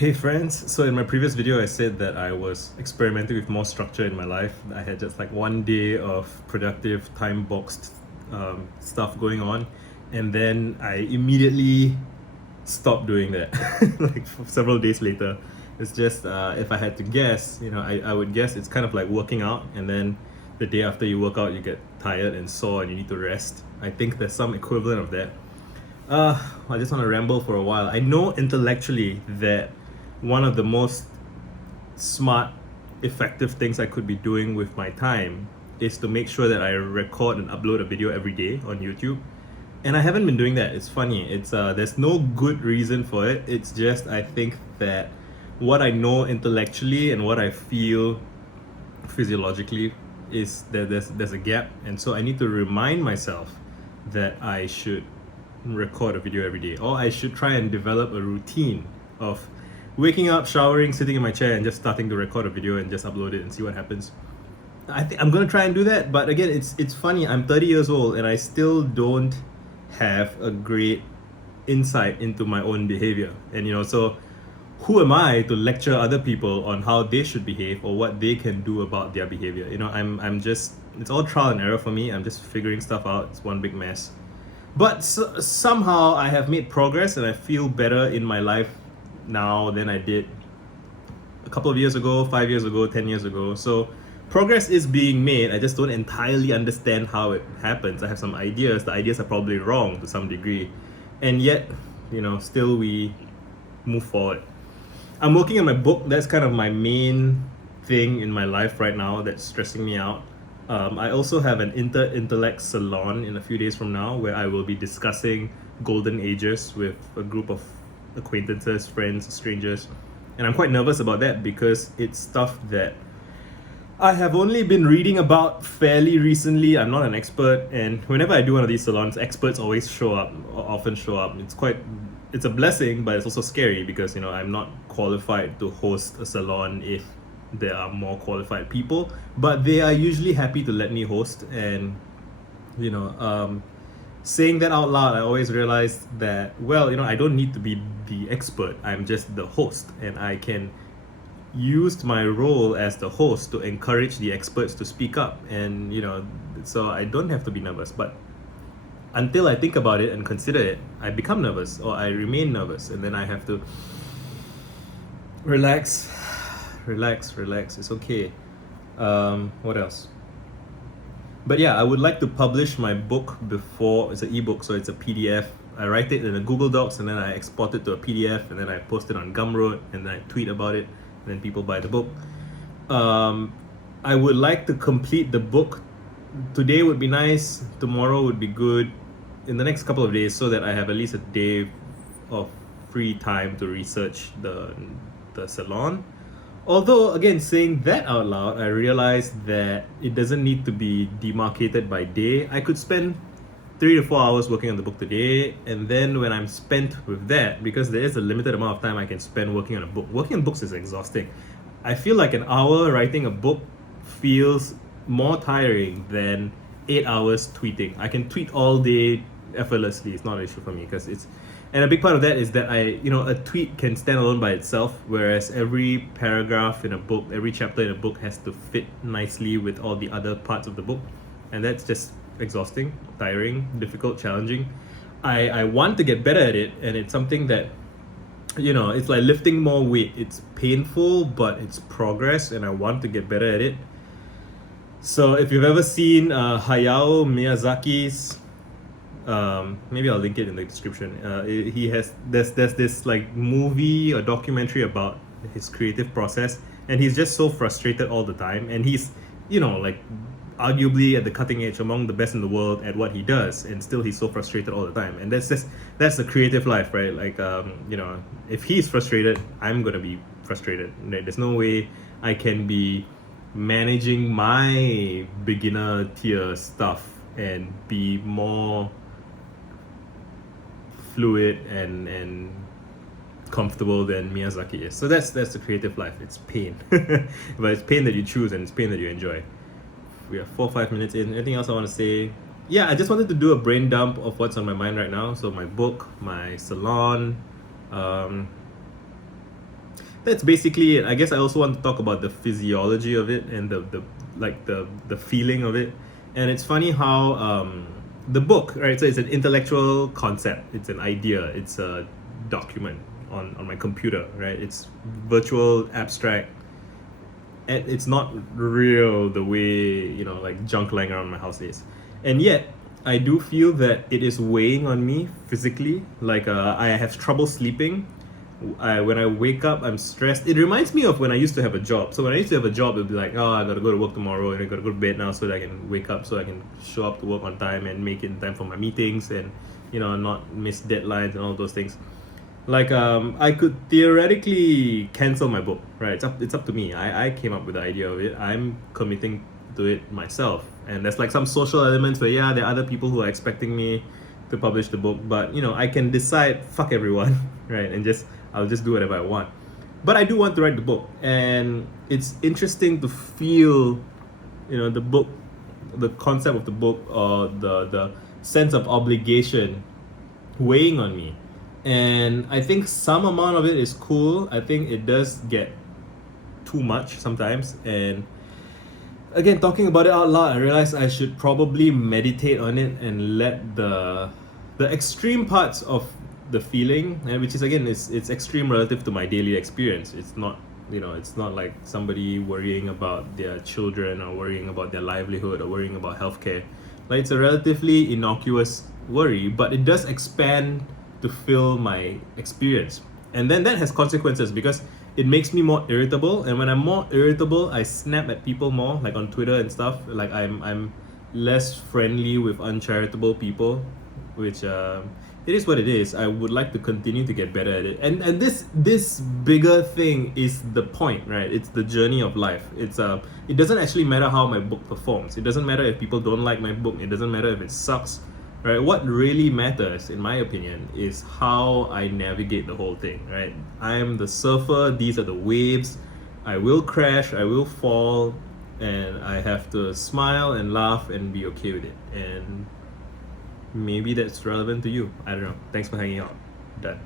Hey friends, so in my previous video I said that I was experimenting with more structure in my life. I had just like one day of productive time boxed stuff going on, and then I immediately stopped doing that like several days later. It's just if I had to guess, I would guess it's kind of like working out, and then the day after you work out you get tired and sore and you need to rest. I think there's some equivalent of that. I just want to ramble for a while. I know intellectually that one of the most smart, effective things I could be doing with my time is to make sure that I record and upload a video every day on YouTube. And I haven't been doing that. It's funny. It's there's no good reason for it. It's just I think that what I know intellectually and what I feel physiologically is that there's a gap, and so I need to remind myself that I should record a video every day, or I should try and develop a routine of waking up, showering, sitting in my chair, and just starting to record a video and just upload it and see what happens. I think I'm gonna try and do that, but again, it's funny. I'm 30 years old and I still don't have a great insight into my own behavior, and so who am I to lecture other people on how they should behave or what they can do about their behavior? I'm just, it's all trial and error for me. I'm just figuring stuff out. It's one big mess. But somehow I have made progress and I feel better in my life now than I did a couple of years ago, 5 years ago, 10 years ago. So progress is being made. I just don't entirely understand how it happens. I have some ideas. The ideas are probably wrong to some degree. And yet, still we move forward. I'm working on my book. That's kind of my main thing in my life right now that's stressing me out. I also have an intellect salon in a few days from now where I will be discussing golden ages with a group of acquaintances, friends, strangers. And I'm quite nervous about that because it's stuff that I have only been reading about fairly recently. I'm not an expert, and whenever I do one of these salons, experts always show up, or often show up. It's a blessing, but it's also scary because I'm not qualified to host a salon if there are more qualified people. But they are usually happy to let me host, and saying that out loud, I always realize that I don't need to be the expert. I'm just the host, and I can used my role as the host to encourage the experts to speak up, and so I don't have to be nervous. But until I think about it and consider it, I become nervous, or I remain nervous, and then I have to relax. It's okay. What else? But yeah, I would like to publish my book before. It's an ebook, so it's a PDF. I write it in a Google Docs and then I export it to a PDF, and then I post it on Gumroad, and then I tweet about it, and then people buy the book. I would like to complete the book. Today would be nice, tomorrow would be good, in the next couple of days, so that I have at least a day of free time to research the salon. Although, again, saying that out loud, I realized that it doesn't need to be demarcated by day. I could spend 3 to 4 hours working on the book today, and then when I'm spent with that, because there is a limited amount of time I can spend working on a book. Working on books is exhausting. I feel like an hour writing a book feels more tiring than 8 hours tweeting. I can tweet all day effortlessly. It's not an issue for me because and a big part of that is that a tweet can stand alone by itself, whereas every paragraph in a book, every chapter in a book has to fit nicely with all the other parts of the book, and that's just exhausting, tiring, difficult, challenging. I want to get better at it, and it's something that it's like lifting more weight. It's painful, but it's progress, and I want to get better at it. So if you've ever seen Hayao Miyazaki's, maybe I'll link it in the description. There's this like movie or documentary about his creative process, and he's just so frustrated all the time, and he's like arguably at the cutting edge, among the best in the world at what he does, and still he's so frustrated all the time. And that's the creative life, right? Like if he's frustrated, I'm gonna be frustrated. There's no way I can be managing my beginner tier stuff and be more fluid and comfortable than Miyazaki is. So that's the creative life. It's pain, but it's pain that you choose, and it's pain that you enjoy. We are 4 or 5 minutes in. Anything else I want to say? Yeah, I just wanted to do a brain dump of what's on my mind right now. So my book, my salon, that's basically it. I guess I also want to talk about the physiology of it and the feeling of it. And it's funny how the book, right? So it's an intellectual concept. It's an idea. It's a document on my computer, right? It's virtual, abstract, and it's not real the way like junk lying around my house is. And yet I do feel that it is weighing on me physically. Like I have trouble sleeping. When I wake up, I'm stressed. It reminds me of when I used to have a job. So when I used to have a job, it'd be like, oh, I gotta go to work tomorrow, and I gotta go to bed now so that I can wake up, so I can show up to work on time and make it in time for my meetings, and not miss deadlines and all those things. Like I could theoretically cancel my book, right? It's up to me. I came up with the idea of it. I'm committing to it myself, and there's like some social elements where, yeah, there are other people who are expecting me to publish the book, but I can decide, fuck everyone, right? And I'll just do whatever I want. But I do want to write the book, and it's interesting to feel the book, the concept of the book, or the sense of obligation weighing on me. And I think some amount of it is cool. I think it does get too much sometimes. And again, talking about it out loud, I realized I should probably meditate on it and let the extreme parts of the feeling, and which is, again, it's extreme relative to my daily experience. It's not it's not like somebody worrying about their children, or worrying about their livelihood, or worrying about healthcare. Like, it's a relatively innocuous worry, but it does expand to fill my experience. And then that has consequences, because it makes me more irritable, and when I'm more irritable, I snap at people more, like on Twitter and stuff. Like, I'm less friendly with uncharitable people, which it is what it is. I would like to continue to get better at it. And this bigger thing is the point, right? It's the journey of life. It doesn't actually matter how my book performs. It doesn't matter if people don't like my book. It doesn't matter if it sucks. Right, what really matters, in my opinion, is how I navigate the whole thing, right? I am the surfer, these are the waves. I will crash, I will fall, and I have to smile and laugh and be okay with it. And maybe that's relevant to you. I don't know. Thanks for hanging out. Done.